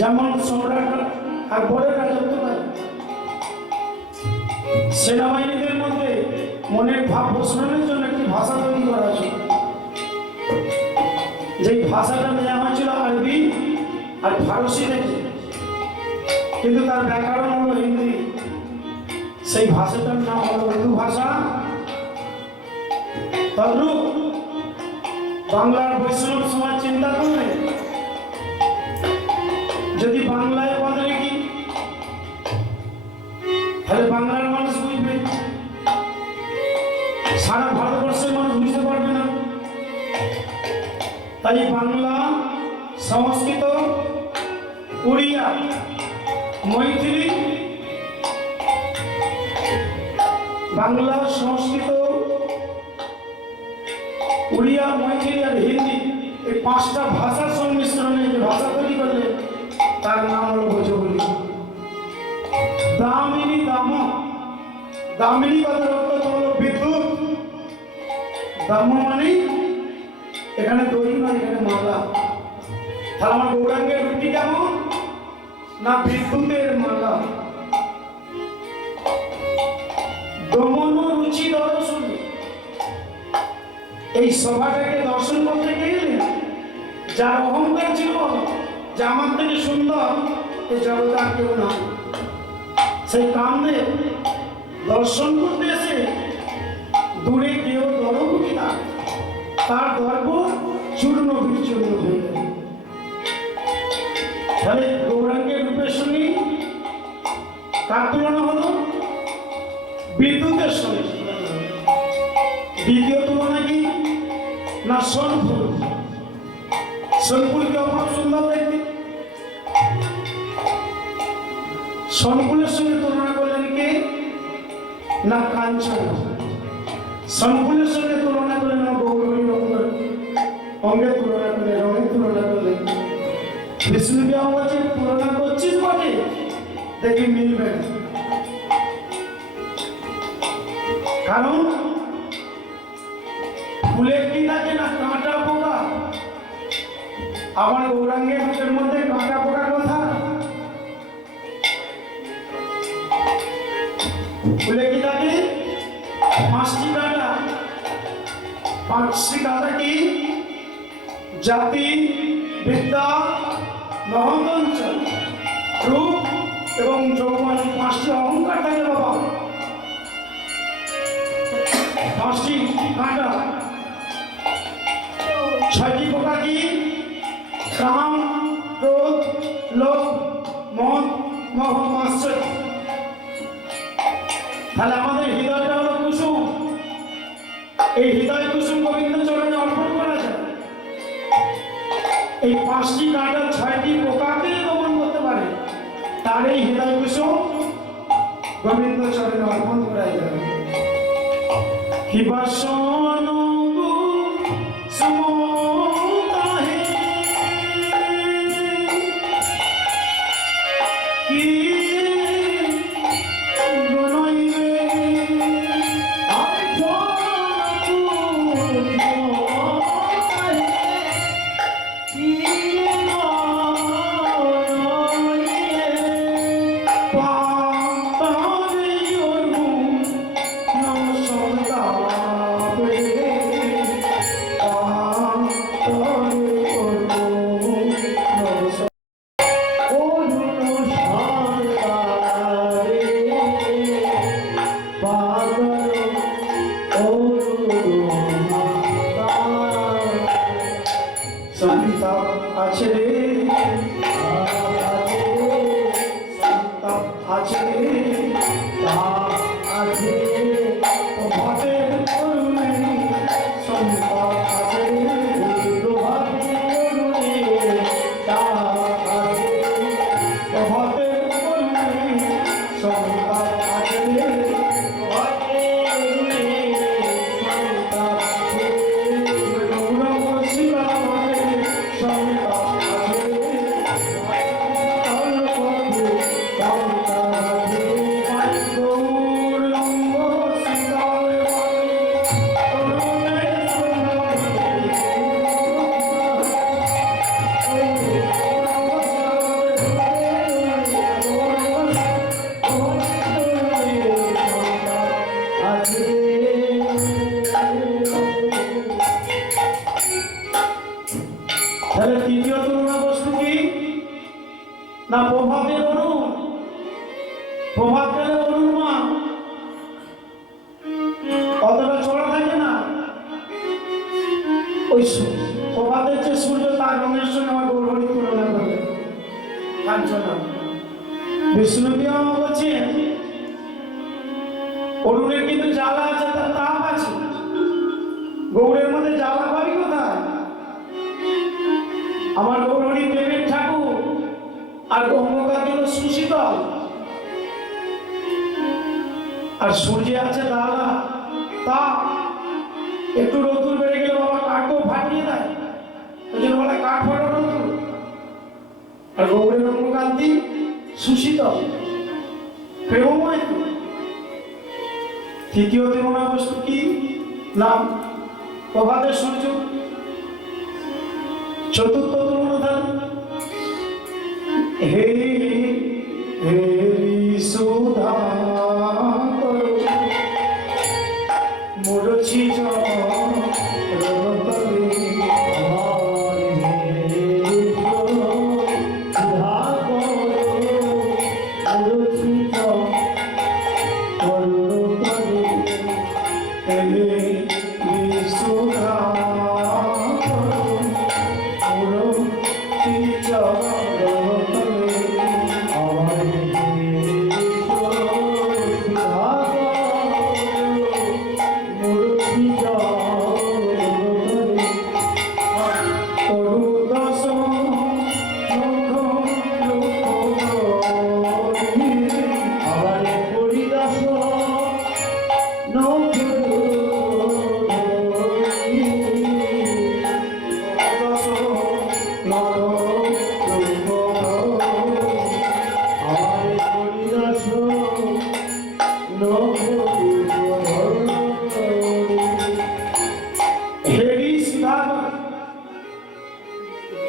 যেমন সম্রাট আকবরের রাজত্বকালে সেনাবাহিনীদের মধ্যে মনের ভাব প্রশ্নের জন্য একটি ভাষা তৈরি করা হয়েছিল। যেই ভাষাটা নেওয়া হয়েছিল আরবি আর ফারসি থেকে, কিন্তু তার ব্যাকরণ হলো হিন্দি। সেই ভাষাটার নাম হলো উর্দু ভাষা। তদ্রূপ বাংলার বৈষ্ণব সমাজ চিন্তা করলে যদি বাংলায় কথা লিখি তাহলে বাংলার মানুষ বুঝবে, সারা ভারতবর্ষের মানুষ বুঝতে পারবে না। তাই বাংলা, সংস্কৃত, উড়িয়া, মৈথিলি, বাংলা, সংস্কৃত, উড়িয়া, মৈথিলি আর হিন্দি, এই পাঁচটা ভাষার সংমিশ্রণে যে ভাষা তৈরি করলে তার নাম হলো ভোজপুরি। দামিনী দাম, দামিনী কথার অর্থ হলো বিদ্যুৎ। দাম মানে এখানে দই নয়, এখানে মালা। তাহলে আমার গৌরাঙ্গের রুটি কেমন না বিদ্যুতের মালা। দমন রুচি দর্শন, এই সভাটাকে দর্শন করতে গেলে যার অহংকার ছিল যে আমার থেকে সুন্দর এই জগতে আর কেউ না, সেই কামদেব দর্শন করতে এসে দূরে কেউ দরবুকি না, তার গর্ব চূর্ণ বিচূর্ণ হয়ে গেল। তাহলে গৌরাঙ্গের রূপের সঙ্গে কার তুলনা হলো? বিদ্যুতের সঙ্গে। দ্বিতীয় তুলনা কি না সোনফুল। সোনফুলকে অপরূপ সুন্দর দেখতে, সোনফুলের সঙ্গে তুলনা করলেন কে না কাঞ্চন। সোনফুলের সঙ্গে তুলনা করলেন না গৌরী অঙ্গের তুলনা করলেন, রঙের তুলনা করলেন। বিষ্ণুকে বলছে তুলনা করছিস বটে, দেখি মিলবে না। কারণ ফুলের কি থাকে না কাঁটা পোকা। আমার গৌরাঙ্গের মুখের মধ্যে কাঁটা পোকার কথা। ফুলে কি থাকে? পাঁচটি কাঁটা। পাঁচটি কাঁটা কি? জাতি, বিদ্যা, মহদঞ্চল, রূপ এবং যৌবন, পাঁচটি অহংকার থাকে বাবা। পাঁচটি কাঁটা। কি? কাম, ক্রোধ, লোভ, মদ, মোহ, মাৎসর্য। তাহলে আমাদের হৃদয়টা হলো কুসুম। এই হৃদয় কুসুম গোবিন্দ চরণে অর্পণ করা যায়। এই 5টি কাঁটা 6টি পোকাকে দমন করতে পারে, তার এই হৃদয় কুসুম গোবিন্দ চরণে অর্পণ করা যায়। হিবাসন সুমতাহে কি গুণইবে আছে রে, আছে রে, আছে প্রভাতের করুণে, সন্তাপ আছে রে, প্রভাতের করুণে, আছে প্রভাতের করুণে, সন্তাপ আছে রে, প্রভাতের করুণে, সন্তাপ আছে গৌরব শিবামে, সন্তাপ আছে তাহলে তৃতীয় তুলনা বস্তু কি না? প্রভাতের অনু। প্রভাত গেলে অনুমা অতটা চড়া থাকে না। ওই প্রভাতের যে সূর্য তার রঙের সঙ্গে আমার গৌরহরি তুলনা করবে কাঞ্চনা। বিষ্ণুদেব বলছেন অরুণের কিন্তু জ্বালা আছে, তার তাপ আছে। গৌরের মধ্যে জ্বালা পাবি কোথায়? আমার গৌরহরি প্রেমের ঠাকুর, আর অন্ধকার দিল সুশীতল, আর সূর্যে আছে দাদা তাপ। একটু রোদ্দুর বেড়ে গেলে বাবা কাঠও ফাটিয়ে দেয়, ওই জন্য বলে কাঠ ফাটা রোদ্দুর। আর গৌরের অঙ্গকান্তি সুশীতল, প্রেমময়। তৃতীয় তুলনা বস্তু কি? নাম প্রভাতের সূর্য। চতুর্থ তুলনা হে হে সুধা করো মুরছি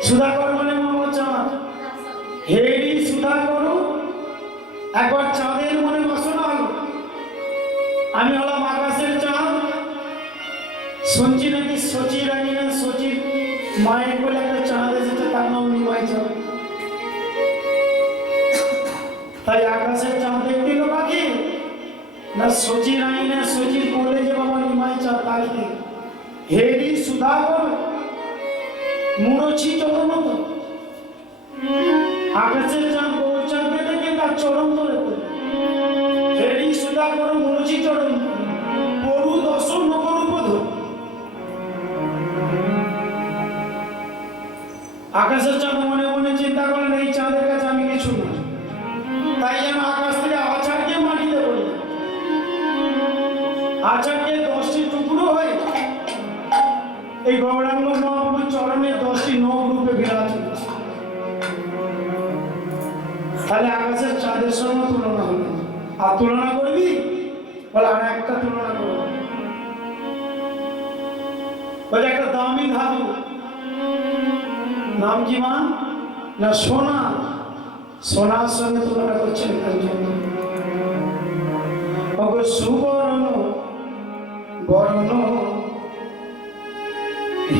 সুধাকর মানে মোহাম্মদ চাঁদ। হেরি সুধাকর একবার চাঁদের মনে বাসনা হলো, আমি হলাম আকাশের চাঁদ। শুনছি নাকি সচির রাঙিনা সচির মায়ের বলে একটা চাঁদ এসেছে, তার নাম নিমাই চাঁদ। তাই আকাশের চাঁদ দেখতে এলো পাখি না? সচির রাঙিনা সচির বলে যে বাবা নিমাই চাঁদ, তাই হেরি সুধাকর মুরছি চরণ তো আকাশের চাঁদ গৌরচাঁদকে দেখে তার চরণ ধরে পড়ল। ফেরি সুদা করে মুরছি চরণ গরু দর্শন নগর উপধ। আকাশের চাঁদ মনে মনে চিন্তা করেন এই চাঁদের কাছে আমি কিছু না, তাই যেন আকাশ থেকে আছাড়কে মাটিতে পড়ল। আছাড়কে 10টি টুকরো হয়ে এই গৌরাঙ্গ মহাপ্রভুর চরণে 10টি নখ রূপে বিরাজ করছে। তাহলে আকাশের চাঁদের সঙ্গে তুলনা হবে। আর তুলনা করবি বলে আর একটা তুলনা করবো, বলে একটা দামি ধাতু নাম কি মা না সোনা, সোনার সঙ্গে তুলনা করছেন সুবর্ণ বর্ণ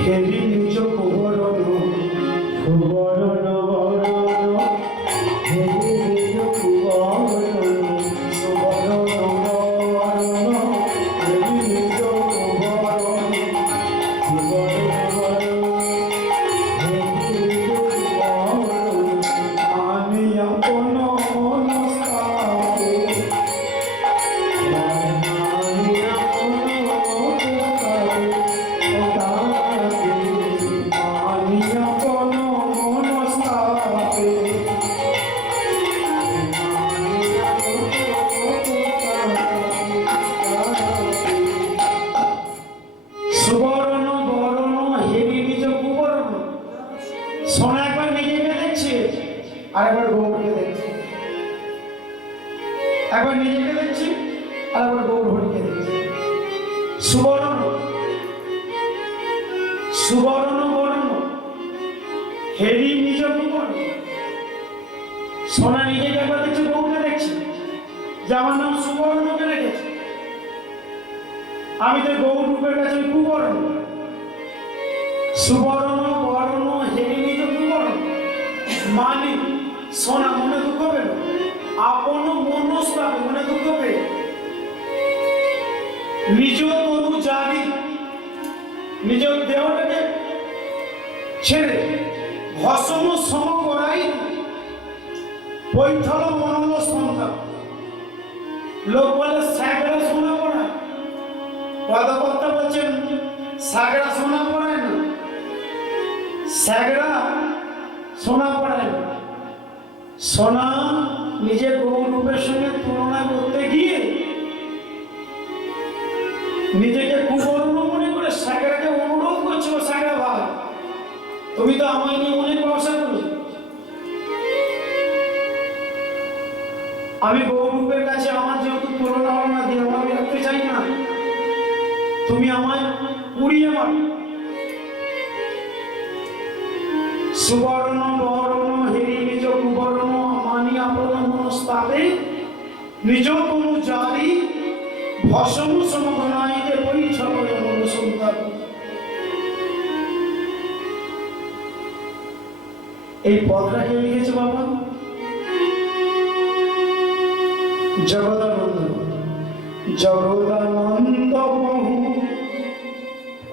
হেরি নিজ কুবরণ সুবর্ণ বর্ণ হেরি নিজ কুবরণ সুবর্ণ বর্ণ হেরি নিজ কুবরণ সুবর্ণ বর্ণ হেরি নিজ কুবরণ আমি আপন মনস্কারে সুবর্ণ বর্ণ হেরি নিজ কুবর্ণ। সোনা একবার নিজেকে দেখছে আর একবার গৌরকে দেখছে, একবার নিজেকে দেখছি আর একবার গৌর হরিকে দেখছি। সুবর্ণ সুবর্ণ বর্ণ হেরি নিজ কুবর্ণ। সোনা নিজেকে একবার দেখছে, গৌরকে দেখছি যে আমার নাম সুবর্ণকে রেখেছে, আমি তো গৌর রূপের কাছে কুবর্ণ। সুবর্ণ বর্ণ হেরি নিজ কুবর্ণ মানে সোনা মনে দুঃখ পেল, আপন মনস্তাপে মনে দুঃখ পেয়ে নিজ তনু জানি নিজ দেহটাকে ছেড়ে ভস্ম সম করাই বৈঠল মনল সন্তান। লোক বলে স্যাগড়া সোনা পড়ায়, পদকর্তা বলছেন স্যাগড়া সোনা পড়ায় না, স্যাগড়া সোনা পড়ায় না। সোনা নিজের গৌর রূপের সঙ্গে তুলনা করতে গিয়ে নিজেকে কুবর্ণ মনে করে স্যাগড়াকে অনুরোধ করছিল, স্যাগড়া ভাই তুমি তো আমায় নিয়ে অনেক ব্যবসা করো, আমি গৌর রূপের কাছে আমার যেহেতু তুলনা হবে না, দেহ আমি রাখতে চাই না, তুমি আমায় উড়িয়ে মারো। সুবর্ণ বর্ণ হেরি নিজ কুবর্ণ মানি আপন মনস্তাপে নিজ তনু জারি ভস্ম সমগণাইতে পরিছল অনুসন্ধান। এই পদটা কে লিখেছে বাবা? জগদানন্দ। জগদানন্দ বহু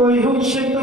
ওই হোক সে তো